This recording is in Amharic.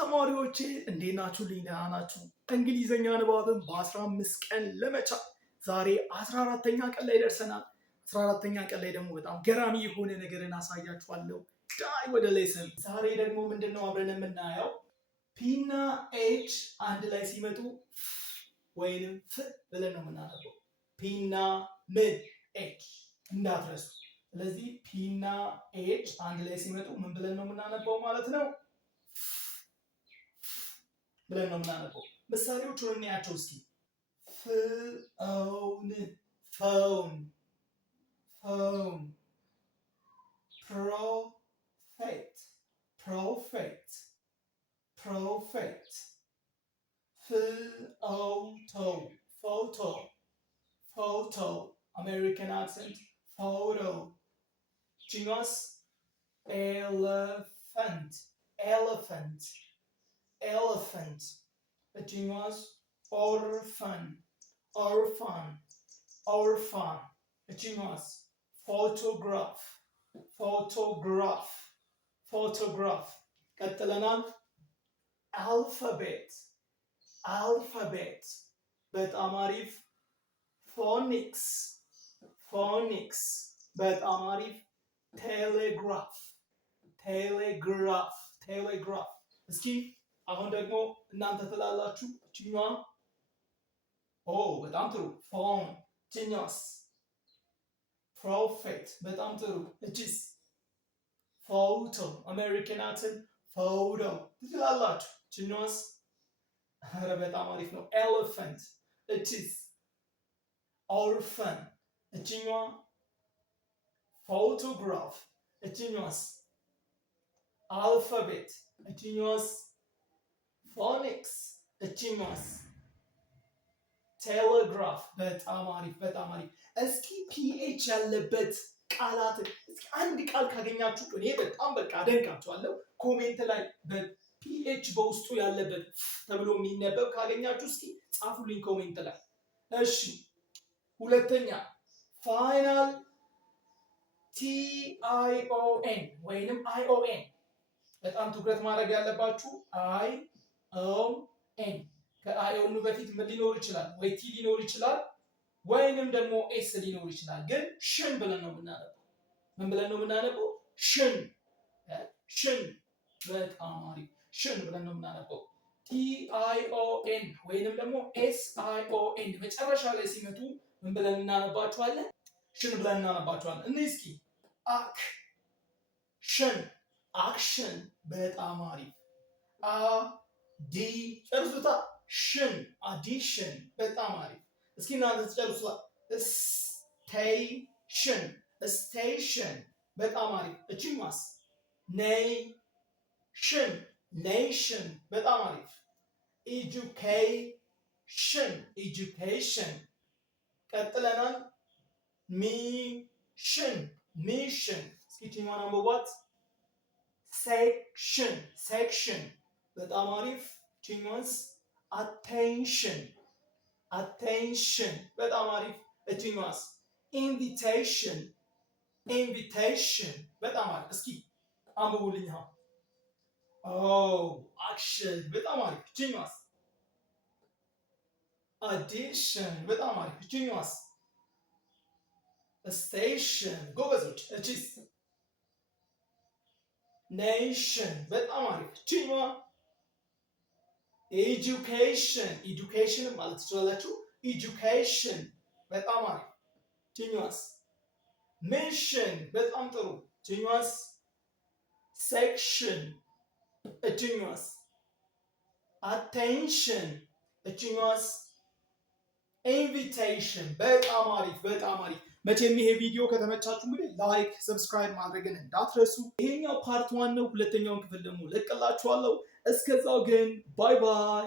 ተማሪዎቼ እንዴት ናችሁ? ደህና ናችሁ? እንግሊዘኛ ንባብን በ15 ቀን ለመቻል ዛሬ 14ተኛ ቀን ላይ ደርሰናል። 14ተኛ ቀን ላይ ደግሞ በጣም ገራሚ የሆነ ነገርን አሳያችኋለሁ። ዳይ ወደ ሌሰን። ዛሬ ደግሞ ምንድነው አብረን የምናየው ፒ እና ኤች አንድ ላይ ሲመጡ ወይንም ፍ ብለን ነው የምናነበው። ፒ እና ምን ኤች እንዳትረሱ። ስለዚህ ፒ እና ኤች አንድ ላይ ሲመጡ ምን ብለን ነው የምናነበው ማለት ነው? ብለን ነው የምናነበው። ምሳሌዎቹን እናያቸው እስኪ። ፍኦን ፎን ፎን ፕሮፌት ፕሮፌት ፕሮፌት ፎቶ ፎቶ ፎቶ አሜሪካን አክሰንት ፎቶ ጂኖስ ኤሌፈንት ኤሌፈንት elephant. The thing was orphan, orphan, orphan. The thing was photograph, photograph, photograph. Catalan alphabet, alphabet. But amarif phonics, phonics. But amarif telegraph, telegraph, telegraph. እስኪ አሁን ደግሞ እናንተ ትላላችሁ እቺኛዋ በጣም ጥሩ ፎን ጂኒየስ ፕሮፌት በጣም ጥሩ እቺስ ፎቶ አሜሪካን አክሰንት ፎቶ ትላላችሁ ጂኒየስ ኧረ በጣም አሪፍ ነው ኤሌፋንት እቺስ ኦርፋን እቺኛዋ ፎቶግራፍ እቺኛዋስ አልፋቤት እቺኛዋስ ፎኒክስ እቺኛዋስ ቴሌግራፍ በጣም አሪፍ በጣም አሪፍ። እስኪ ፒኤች ያለበት ቃላት እስኪ አንድ ቃል ካገኛችሁ እኔ በጣም በቃ አደንቃችኋለሁ። ኮሜንት ላይ በፒኤች በውስጡ ያለበት ተብሎ የሚነበብ ካገኛችሁ እስኪ ጻፉልኝ ኮሜንት ላይ። እሺ ሁለተኛ ፋይናል ቲአይኦኤን ወይንም አይኦኤን በጣም ትኩረት ማድረግ ያለባችሁ አይኦኤን ከአይኦኑ በፊት ምን ሊኖር ይችላል? ወይ ቲ ሊኖር ይችላል ወይንም ደግሞ ኤስ ሊኖር ይችላል። ግን ሽን ብለን ነው የምናነበው። ምን ብለን ነው የምናነበው? ሽን ሽን። በጣም አሪፍ ሽን ብለን ነው የምናነበው። ቲአይኦኤን ወይንም ደግሞ ኤስአይኦኤን መጨረሻ ላይ ሲመጡ ምን ብለን እናነባቸዋለን? ሽን ብለን እናነባቸዋለን። እኔ እስኪ አክ ሽን አክሽን በጣም አሪፍ። አዲ ጨርሱታ ሽን አዲሽን በጣም አሪፍ። እስኪ እናንተ ጨርሱታ ስቴሽን ስቴሽን በጣም አሪፍ። እቺማስ ኔሽን ኔሽን በጣም አሪፍ። ኤጁኬሽን ኤጁኬሽን ቀጥለናል። ሚሽን ሚሽን እስኪ ቲማን አንብቧት። ሴክሽን ሴክሽን በጣም አሪፍ። ቲኛስ አቴንሽን አቴንሽን በጣም አሪፍ። እቲኛስ ኢንቪቴሽን ኢንቪቴሽን በጣም አሪፍ። እስኪ አንብቡልኝ። አክሽን በጣም አሪፍ። እቲኛስ አዲሽን በጣም አሪፍ። እቲኛስ ስቴሽን ጎበዞች። እቺስ ኔሽን በጣም አሪፍ። ቺኛ ኤጁኬሽን ኤጁኬሽን ማለት ትችላላችሁ። ኤጁኬሽን በጣም አሪፍ። ቺኛስ ሚሽን በጣም ጥሩ። ቺኛስ ሴክሽን ቺኛስ አቴንሽን ቺኛስ ኢንቪቴሽን በጣም አሪፍ በጣም አሪፍ። መቼም ይሄ ቪዲዮ ከተመቻችሁ እንግዲህ ላይክ ሰብስክራይብ ማድረግን እንዳትረሱ። ይሄኛው ፓርት 1 ነው። ሁለተኛውን ክፍል ደግሞ ለቅላችኋለሁ። እስከዛው ግን ባይ ባይ።